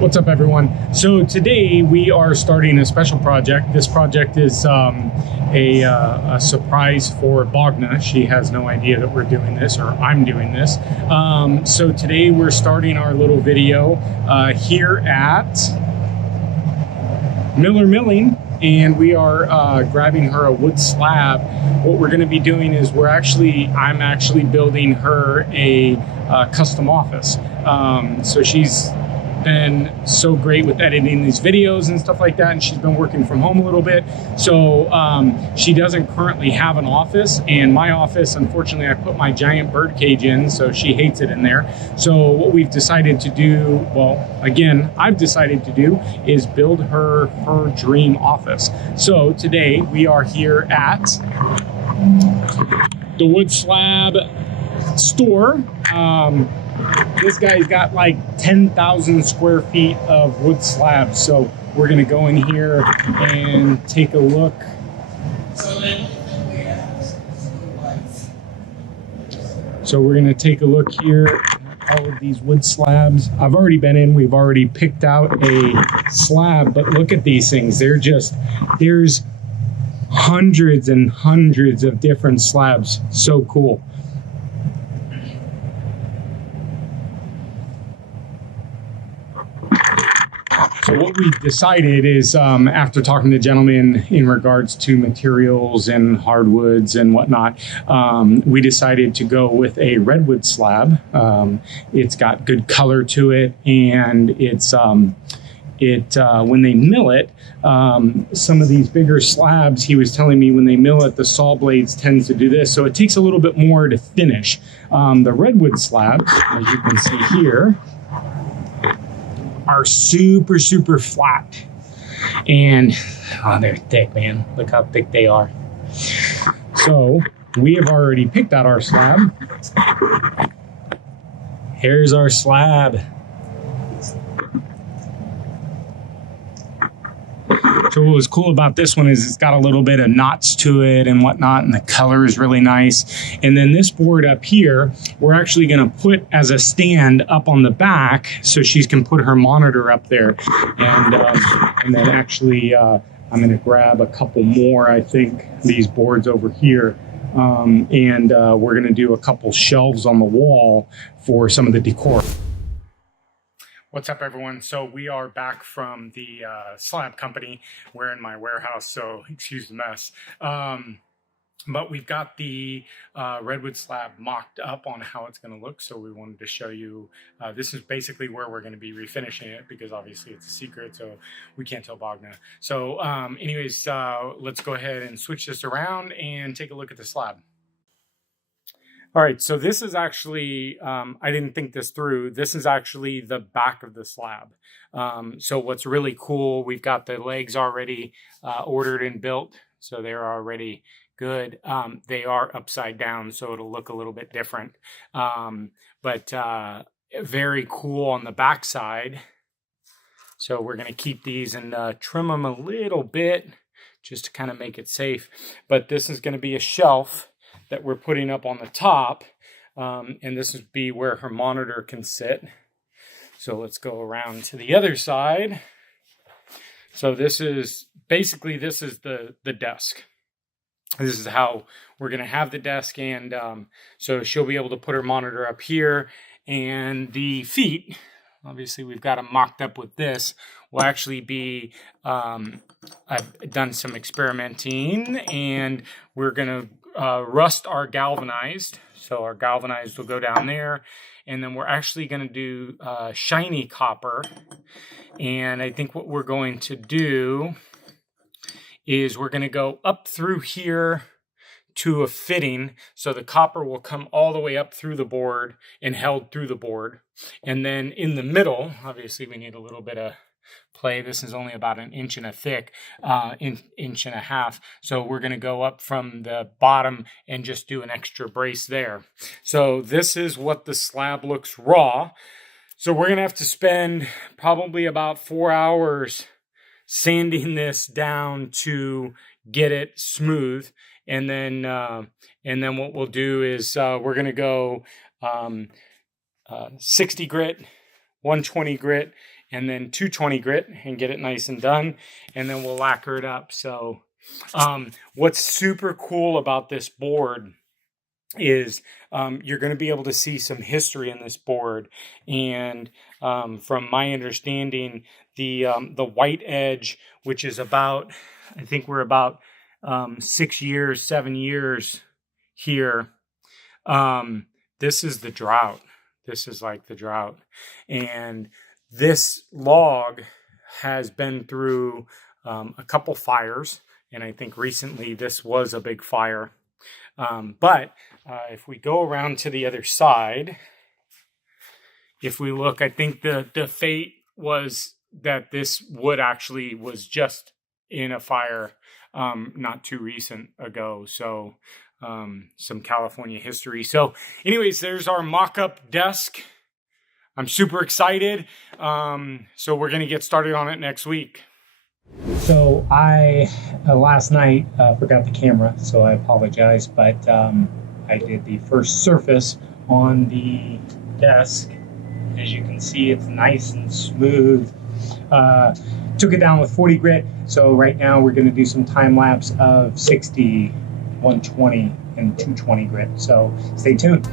What's up, everyone? So today we are starting a special project. This project is a surprise for Bogna. She has no idea that we're doing this, or I'm doing this. So today we're starting our little video here at Miller Milling, and we are grabbing her a wood slab. What we're going to be doing is I'm actually building her a custom office. So she's been so great with editing these videos and stuff like that, and she's been working from home a little bit, so she doesn't currently have an office. And my office, unfortunately, I put my giant bird cage in, so she hates it in there. So what we've decided to do, well, again, I've decided to do, is build her dream office. So today we are here at the wood slab store. This guy's got like 10,000 square feet of wood slabs. So we're gonna go in here and take a look. So we're gonna take a look here at all of these wood slabs. I've already been in, we've already picked out a slab, but look at these things. There's hundreds and hundreds of different slabs. So cool. So what we decided is, after talking to gentlemen in regards to materials and hardwoods and whatnot, we decided to go with a redwood slab. It's got good color to it, and it's when they mill it, some of these bigger slabs, he was telling me, when they mill it, the saw blades tends to do this, so it takes a little bit more to finish. The redwood slabs, as you can see here, are super flat, and they're thick, man. Look how thick they are. So we have already picked out our slab. Here's our slab. So what was cool about this one is it's got a little bit of knots to it and whatnot, and the color is really nice. And then this board up here, we're actually going to put as a stand up on the back, so she can put her monitor up there. And then actually, I'm going to grab a couple more, I think, these boards over here. And we're going to do a couple shelves on the wall for some of the decor. What's up, everyone? So we are back from the slab company. We're in my warehouse, so excuse the mess. But we've got the redwood slab mocked up on how it's going to look, so we wanted to show you. This is basically where we're going to be refinishing it, because obviously it's a secret, so we can't tell Bogna. So anyways, let's go ahead and switch this around and take a look at the slab. All right, so this is actually, I didn't think this through. This is actually the back of the slab. So what's really cool, we've got the legs already ordered and built, so they're already good. They are upside down, so it'll look a little bit different. But very cool on the back side. So we're gonna keep these and trim them a little bit just to kind of make it safe. But this is gonna be a shelf that we're putting up on the top, and this would be where her monitor can sit. So let's go around to the other side. So this is basically, this is the desk. This is how we're going to have the desk, and so she'll be able to put her monitor up here, and the feet, obviously we've got them mocked up with this, will actually be, I've done some experimenting, and we're going to rust our galvanized. So our galvanized will go down there, and then we're actually going to do shiny copper. And I think what we're going to do is we're going to go up through here to a fitting, so the copper will come all the way up through the board and held through the board. And then in the middle, obviously we need a little bit of play. This is only about 1.5 inches thick, inch and a half. So we're going to go up from the bottom and just do an extra brace there. So this is what the slab looks raw. So we're going to have to spend probably about 4 hours sanding this down to get it smooth. And then what we'll do is we're going to go 60 grit, 120 grit, and then 220 grit and get it nice and done, and then we'll lacquer it up. So what's super cool about this board is you're going to be able to see some history in this board, and from my understanding, the white edge, which is about, I think we're about 6 years, 7 years here. This is the drought. This is like the drought, and this log has been through a couple fires, and I think recently this was a big fire. But if we go around to the other side, if we look, I think the fate was that this wood actually was just in a fire not too recent ago. So some California history. So anyways, there's our mock-up desk. I'm super excited. So we're going to get started on it next week. So I last night forgot the camera, so I apologize, but I did the first surface on the desk. As you can see, it's nice and smooth. Took it down with 40 grit, so right now we're going to do some time lapse of 60, 120, and 220 grit, so stay tuned.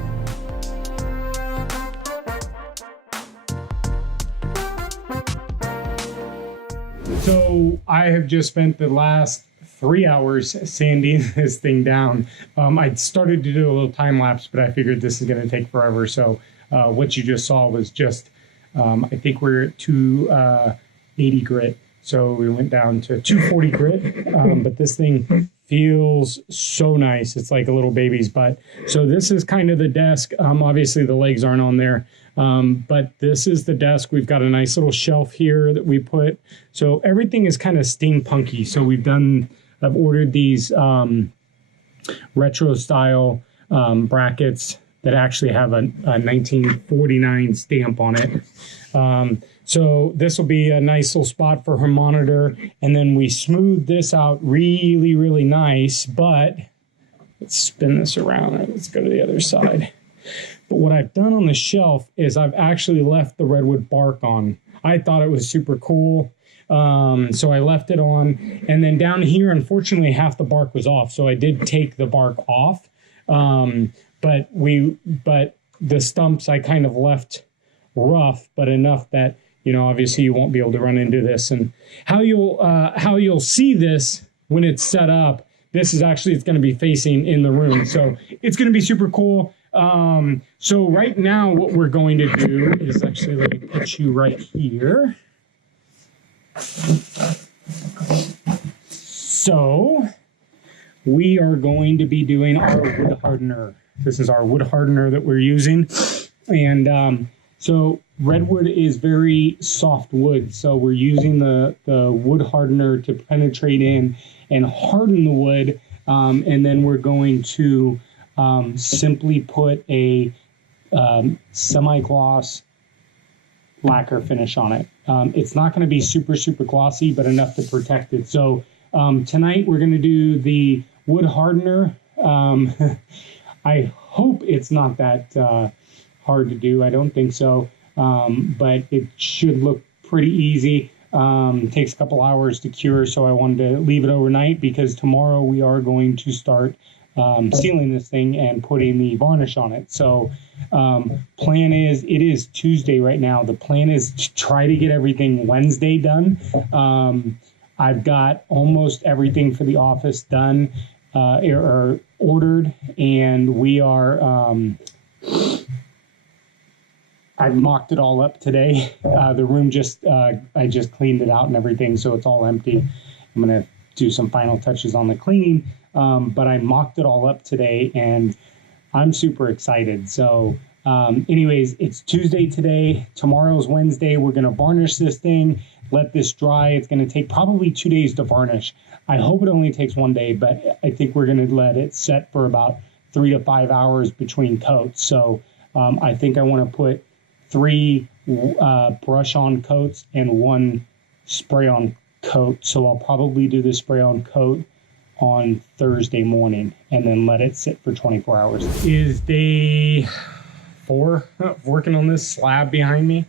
So I have just spent the last 3 hours sanding this thing down. I started to do a little time lapse, but I figured this is going to take forever. So what you just saw was just, I think we're at 280 grit. So we went down to 240 grit, but this thing feels so nice. It's like a little baby's butt. So this is kind of the desk. Obviously the legs aren't on there. But this is the desk. We've got a nice little shelf here that we put. So everything is kind of steampunky. So I've ordered these retro style brackets that actually have a 1949 stamp on it. So this will be a nice little spot for her monitor. And then we smooth this out really, really nice. But let's spin this around. All right, let's go to the other side. But what I've done on the shelf is I've actually left the redwood bark on. I thought it was super cool. So I left it on. And then down here, unfortunately, half the bark was off. So I did take the bark off. But the stumps I kind of left rough, but enough that, obviously you won't be able to run into this. And how you'll see this when it's set up, it's going to be facing in the room. So it's going to be super cool. So right now what we're going to do is actually, let me put you right here. So we are going to be doing our wood hardener. This is our wood hardener that we're using. And so redwood is very soft wood. So we're using the wood hardener to penetrate in and harden the wood. And then we're going to simply put a semi-gloss lacquer finish on it. It's not going to be super, super glossy, but enough to protect it. So tonight we're going to do the wood hardener. I hope it's not that hard to do. I don't think so, but it should look pretty easy. Takes a couple hours to cure, so I wanted to leave it overnight because tomorrow we are going to start sealing this thing and putting the varnish on it. So plan is, it is Tuesday right now. The plan is to try to get everything Wednesday done. I've got almost everything for the office done or ordered, and we are I've mocked it all up today. The room I just cleaned it out and everything, so it's all empty. I'm going to do some final touches on the cleaning, but I mocked it all up today, and I'm super excited. So anyways, it's Tuesday today. Tomorrow's Wednesday. We're going to varnish this thing, let this dry. It's going to take probably 2 days to varnish. I hope it only takes 1 day, but I think we're going to let it set for about 3 to 5 hours between coats. So I think I want to put 3 brush-on coats and 1 spray-on coat. So I'll probably do the spray-on coat on Thursday morning and then let it sit for 24 hours. Is day 4 working on this slab behind me.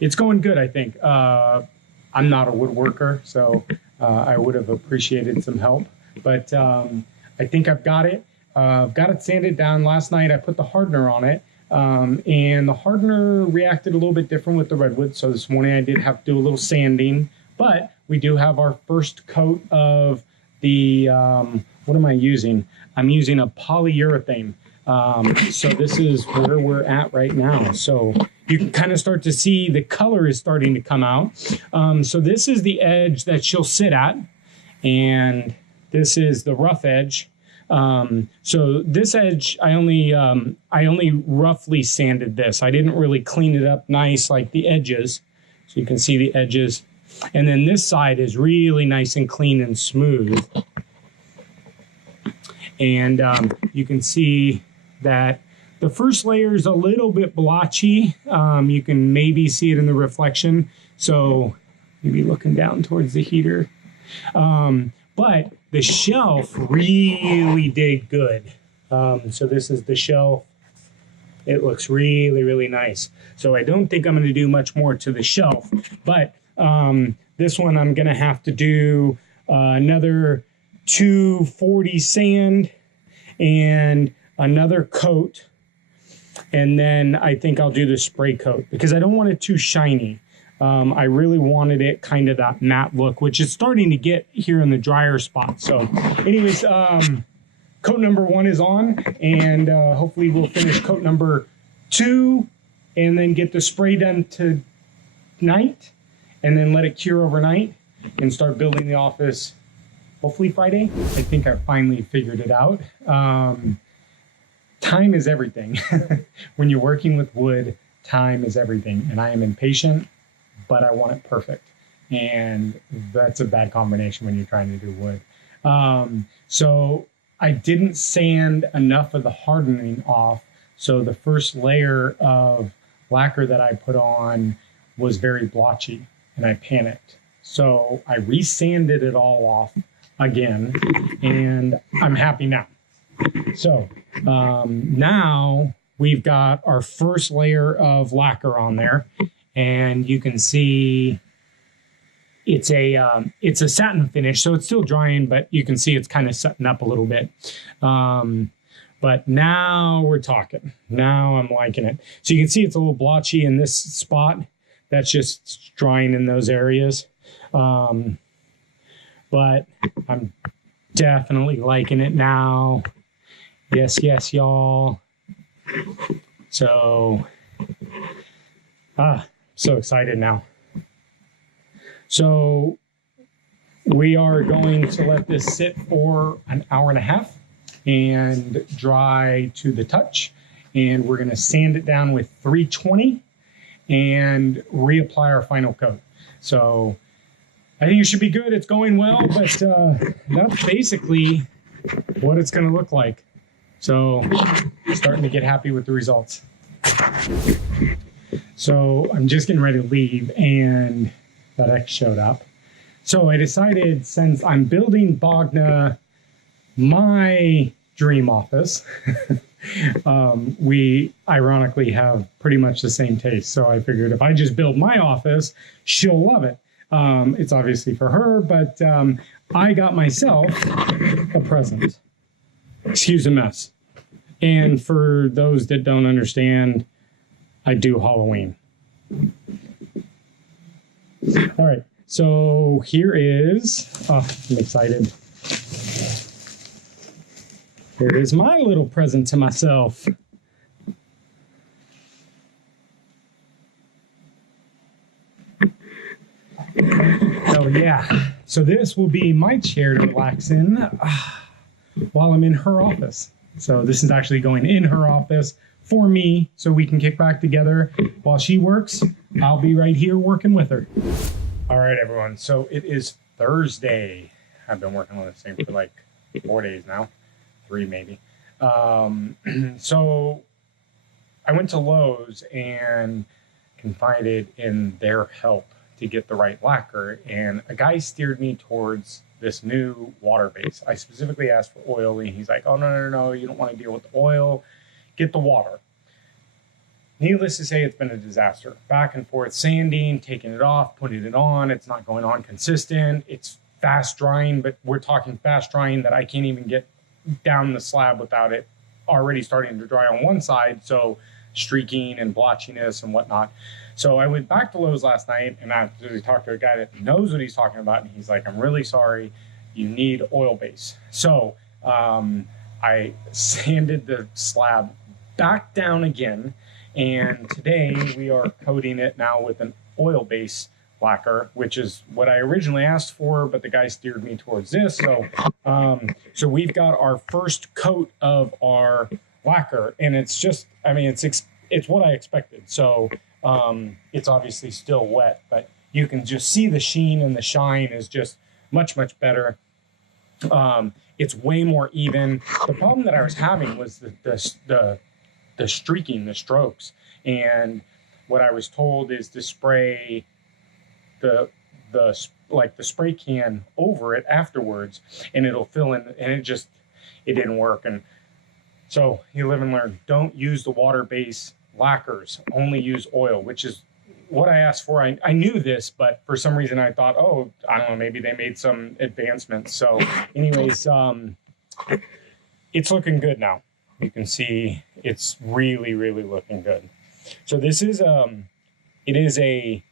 it's going good, I think. I'm not a woodworker, so I would have appreciated some help. But I think I've got it. I've got it sanded down. Last night I put the hardener on it, and the hardener reacted a little bit different with the redwood. So this morning I did have to do a little sanding. But we do have our first coat of the, what am I using? I'm using a polyurethane. So this is where we're at right now. So you can kind of start to see the color is starting to come out. So this is the edge that she'll sit at, and this is the rough edge. So this edge, I only roughly sanded this. I didn't really clean it up nice like the edges. So you can see the edges. And then this side is really nice and clean and smooth. And you can see that the first layer is a little bit blotchy. You can maybe see it in the reflection. So maybe looking down towards the heater. But the shelf really did good. So this is the shelf. It looks really, really nice. So I don't think I'm going to do much more to the shelf. But this one I'm going to have to do another 240 sand and another coat, and then I think I'll do the spray coat because I don't want it too shiny. I really wanted it kind of that matte look, which is starting to get here in the drier spot. So anyways, coat number 1 is on, and hopefully we'll finish coat number 2 and then get the spray done tonight and then let it cure overnight and start building the office hopefully Friday. I think I finally figured it out. Time is everything. When you're working with wood, time is everything. And I am impatient, but I want it perfect. And that's a bad combination when you're trying to do wood. So I didn't sand enough of the hardening off. So the first layer of lacquer that I put on was very blotchy, and I panicked. So I resanded it all off again, and I'm happy now. So now we've got our first layer of lacquer on there, and you can see it's a satin finish, so it's still drying, but you can see it's kind of setting up a little bit. But now we're talking. Now I'm liking it. So you can see it's a little blotchy in this spot. That's just drying in those areas. But I'm definitely liking it now. Yes, yes, y'all. So, so excited now. So we are going to let this sit for an hour and a half and dry to the touch. And we're going to sand it down with 320 and reapply our final coat. So I think it should be good. It's going well, but that's basically what it's going to look like. So starting to get happy with the results. So I'm just getting ready to leave, and that X showed up. So I decided, since I'm building Bogna, my dream office, we ironically have pretty much the same taste. So I figured if I just build my office, she'll love it. It's obviously for her, but I got myself a present. Excuse the mess. And for those that don't understand, I do Halloween. All right, so here is, I'm excited. Here is my little present to myself. Oh yeah, so this will be my chair to relax in while I'm in her office. So this is actually going in her office for me, so we can kick back together while she works. I'll be right here working with her. All right, everyone. So it is Thursday. I've been working on this thing for like 4 days now, 3 maybe. So I went to Lowe's and confided in their help to get the right lacquer, and a guy steered me towards this new water base. I specifically asked for oil, and he's like, oh, no, you don't want to deal with the oil. Get the water. needless to say, it's been a disaster. Back and forth sanding, taking it off, putting it on. It's not going on consistent. It's fast drying, but we're talking fast drying that I can't even get down the slab without it already starting to dry on one side. So streaking and blotchiness and whatnot. So I went back to Lowe's last night and I talked to a guy that knows what he's talking about. And he's like, I'm really sorry. You need oil base. So I sanded the slab back down again. And today we are coating it now with an oil base lacquer, which is what I originally asked for, but the guy steered me towards this. So, so we've got our first coat of our lacquer, and it's just, I mean, it's what I expected. So, it's obviously still wet, but you can just see the sheen and the shine is just much, much better. It's way more even. The problem that I was having was the streaking, the strokes, and what I was told is to spray the spray can over it afterwards, and it'll fill in, and it didn't work. And so you live and learn. Don't use the water base lacquers, only use oil, which is what I asked for. I knew this, but for some reason I thought, oh, I don't know, maybe they made some advancements. So anyways, it's looking good now. You can see it's really, really looking good. So this is it is a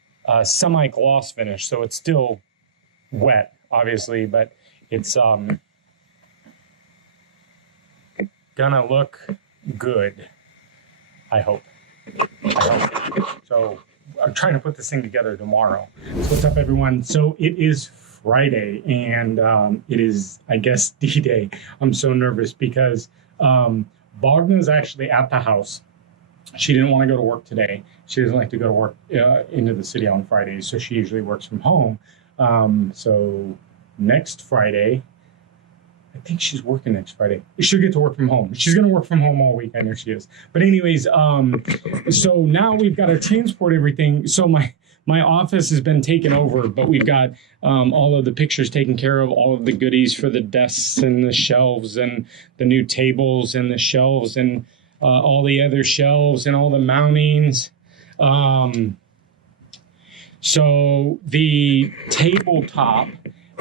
semi-gloss finish, so it's still wet, obviously, but it's gonna look good. I hope. So I'm trying to put this thing together tomorrow. So what's up, everyone? So it is Friday, and it is, I guess, D-Day. I'm so nervous because Bogna is actually at the house. She didn't want to go to work today. She doesn't like to go to work into the city on Fridays, so she usually works from home. So next Friday, I think she's working next Friday. She'll get to work from home. She's going to work from home all week. I know she is. But anyways, so now we've got to transport everything. So my office has been taken over, but we've got all of the pictures taken care of, all of the goodies for the desks and the shelves and the new tables and the shelves and all the other shelves and all the mountings. So the tabletop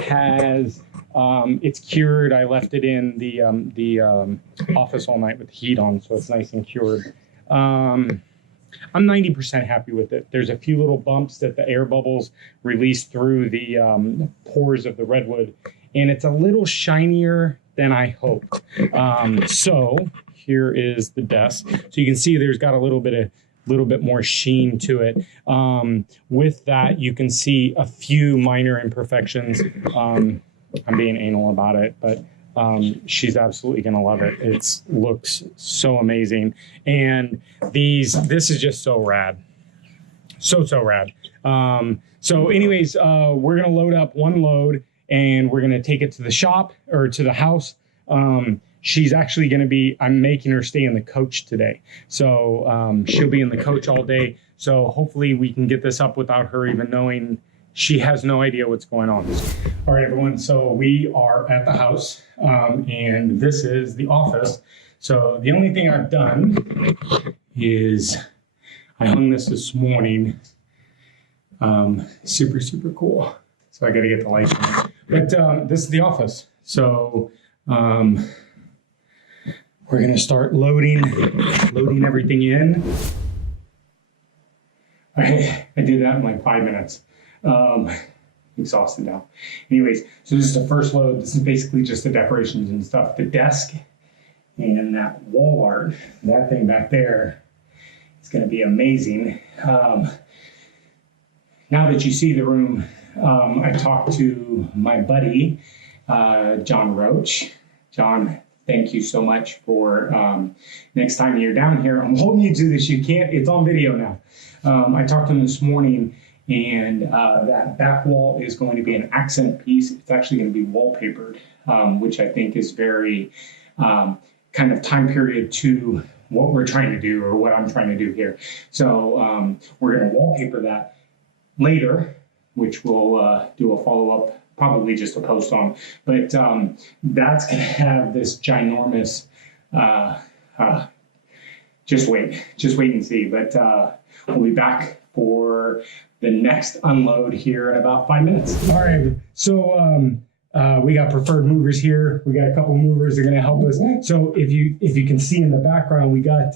has, it's cured. I left it in the office all night with the heat on, so it's nice and cured. I'm 90% happy with it. There's a few little bumps that the air bubbles release through the pores of the redwood, and it's a little shinier than I hoped. So here is the desk. So you can see there's got a little bit more sheen to it. With that, you can see a few minor imperfections. I'm being anal about it, but she's absolutely going to love it. It looks so amazing. And this is just so rad. So rad. So anyways, we're going to load up one load and we're going to take it to the shop or to the house. She's actually going to be, I'm making her stay in the coach today. So she'll be in the coach all day. So hopefully we can get this up without her even knowing. She has no idea what's going on. All right, everyone. So we are at the house and this is the office. So the only thing I've done is I hung this morning. Super cool. So I got to get the lights on. But this is the office. So we're going to start loading everything in. I did that in like 5 minutes. Exhausted now. Anyways, so this is the first load. This is basically just the decorations and stuff. The desk and that wall art, that thing back there, it's going to be amazing. Now that you see the room, I talked to my buddy, John Roach. John, thank you so much for next time you're down here. I'm holding you to this. You can't, it's on video now. I talked to him this morning, and that back wall is going to be an accent piece. It's actually going to be wallpapered, which I think is very kind of time period to what we're trying to do or what I'm trying to do here. So we're going to wallpaper that later, which we'll do a follow-up, probably just a post on. But that's going to have this ginormous just wait and see. But we'll be back for the next unload here in about 5 minutes. All right, so we got preferred movers here. We got a couple movers that are gonna help us. So if you can see in the background, we got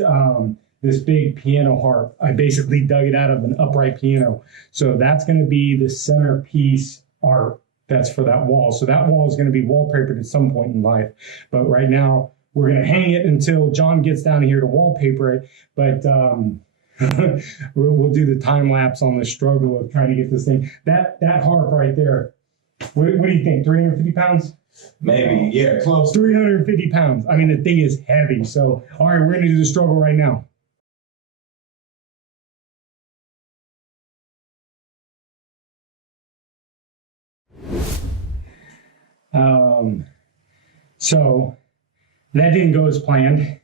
this big piano harp. I basically dug it out of an upright piano. So that's gonna be the centerpiece art that's for that wall. So that wall is gonna be wallpapered at some point in life. But right now, we're gonna hang it until John gets down here to wallpaper it. But we'll do the time lapse on the struggle of trying to get this thing. That harp right there, what do you think, 350 pounds? Maybe, yeah, close. 350 pounds. I mean, the thing is heavy. So, all right, we're gonna do the struggle right now. So that didn't go as planned.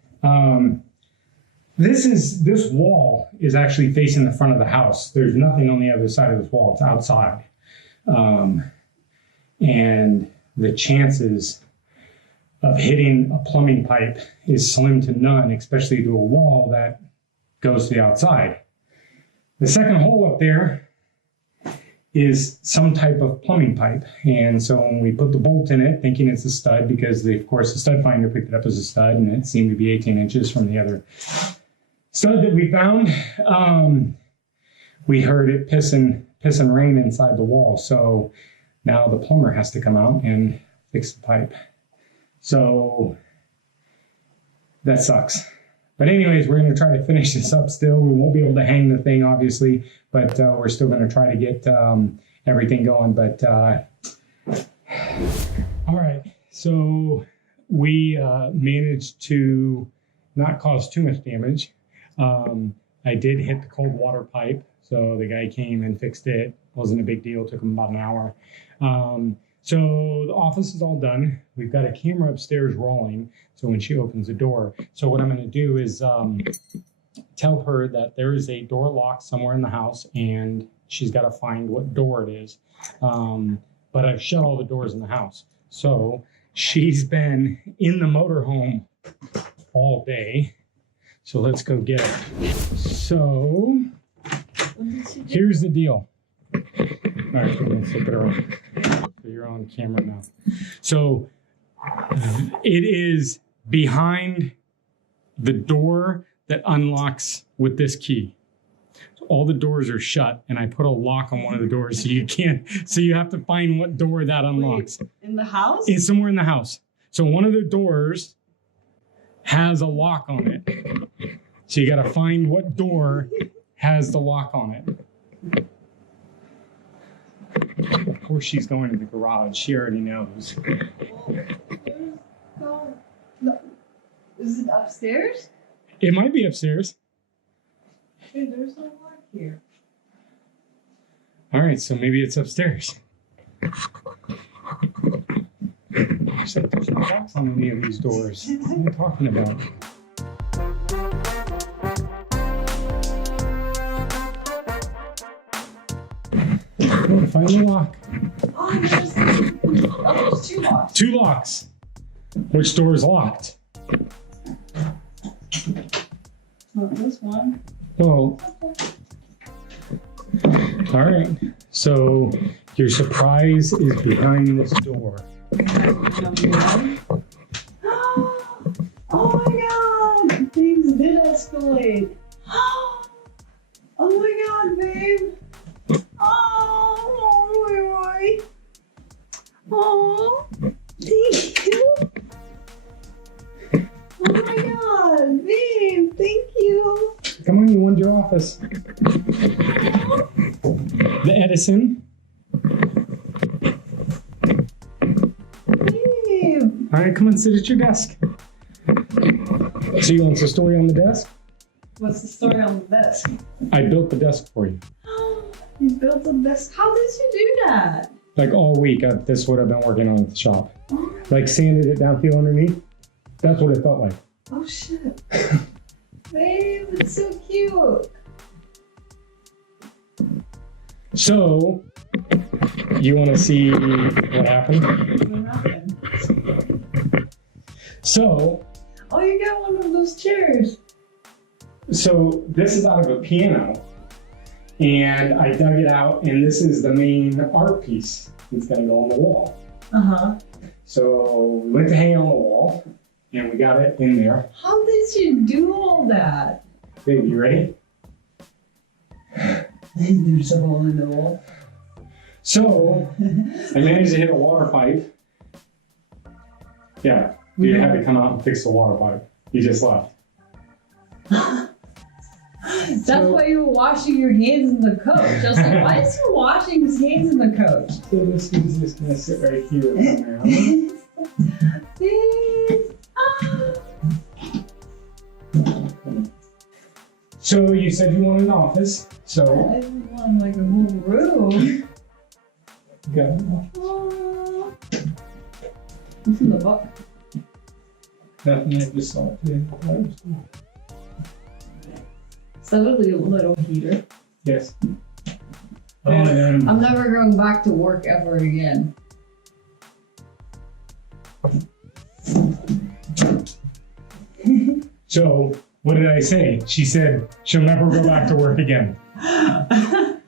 This wall is actually facing the front of the house. There's nothing on the other side of this wall. It's outside. And the chances of hitting a plumbing pipe is slim to none, especially to a wall that goes to the outside. The second hole up there is some type of plumbing pipe. And so when we put the bolt in it, thinking it's a stud, because of course the stud finder picked it up as a stud and it seemed to be 18 inches from the other stud that we found, we heard it piss and rain inside the wall. So now the plumber has to come out and fix the pipe. So that sucks. But anyways, we're going to try to finish this up still. We won't be able to hang the thing, obviously, but we're still going to try to get everything going. But all right, so we managed to not cause too much damage. I did hit the cold water pipe, so the guy came and fixed it. Wasn't a big deal. Took him about an hour. So the office is all done. We've got a camera upstairs rolling, so when she opens the door. So what I'm going to do is tell her that there is a door lock somewhere in the house, and she's got to find what door it is. But I've shut all the doors in the house. So she's been in the motorhome all day. So let's go get it. So here's the deal. All right, I'm going to flip it around. So you're on camera now. So it is behind the door that unlocks with this key. So all the doors are shut, and I put a lock on one of the doors, so you can't. So you have to find what door that unlocks. Wait, in the house? It's somewhere in the house. So one of the doors has a lock on it. So you got to find what door has the lock on it. Of course, she's going to the garage. She already knows. Well, no. Is it upstairs? It might be upstairs. Hey, there's no lock here. All right, so maybe it's upstairs. There's no locks on any of these doors. What are you talking about? Find the lock. Oh, there's two locks. Two locks. Which door is locked? Not this one. Oh. All right. So your surprise is behind this door. Oh my god! Things did escalate. Oh my god, babe. Oh, Roy. Oh, thank you. Oh my god, babe, thank you. Come on, you want your office. The Edison. Babe. All right, come on, sit at your desk. So you want the story on the desk? What's the story on the desk? I built the desk for you. You built the desk? How did you do that? Like all week, this is what I've been working on at the shop. Like sanded it down, feel underneath. That's what it felt like. Oh shit. Babe, it's so cute. So, you want to see what happened? What happened? So. Oh, you got one of those chairs. So this is out of a piano, and I dug it out, and this is the main art piece. It's gonna go on the wall. So we went to hang it on the wall, and we got it in there. How did you do all that? Babe, you ready? There's a hole in the wall. So I managed to hit a water pipe. Yeah, dude had to come out and fix the water pipe. He just left. That's why you were washing your hands in the coach. I was like, why is he washing his hands in the coach? So this is just gonna sit right here for now. So you said you wanted an office. So I want like a whole room. go. What's in the book? Nothing, I just saw it today. So a little heater. Yes. Oh, and I'm never going back to work ever again. so what did I say? She said she'll never go back to work again. Thank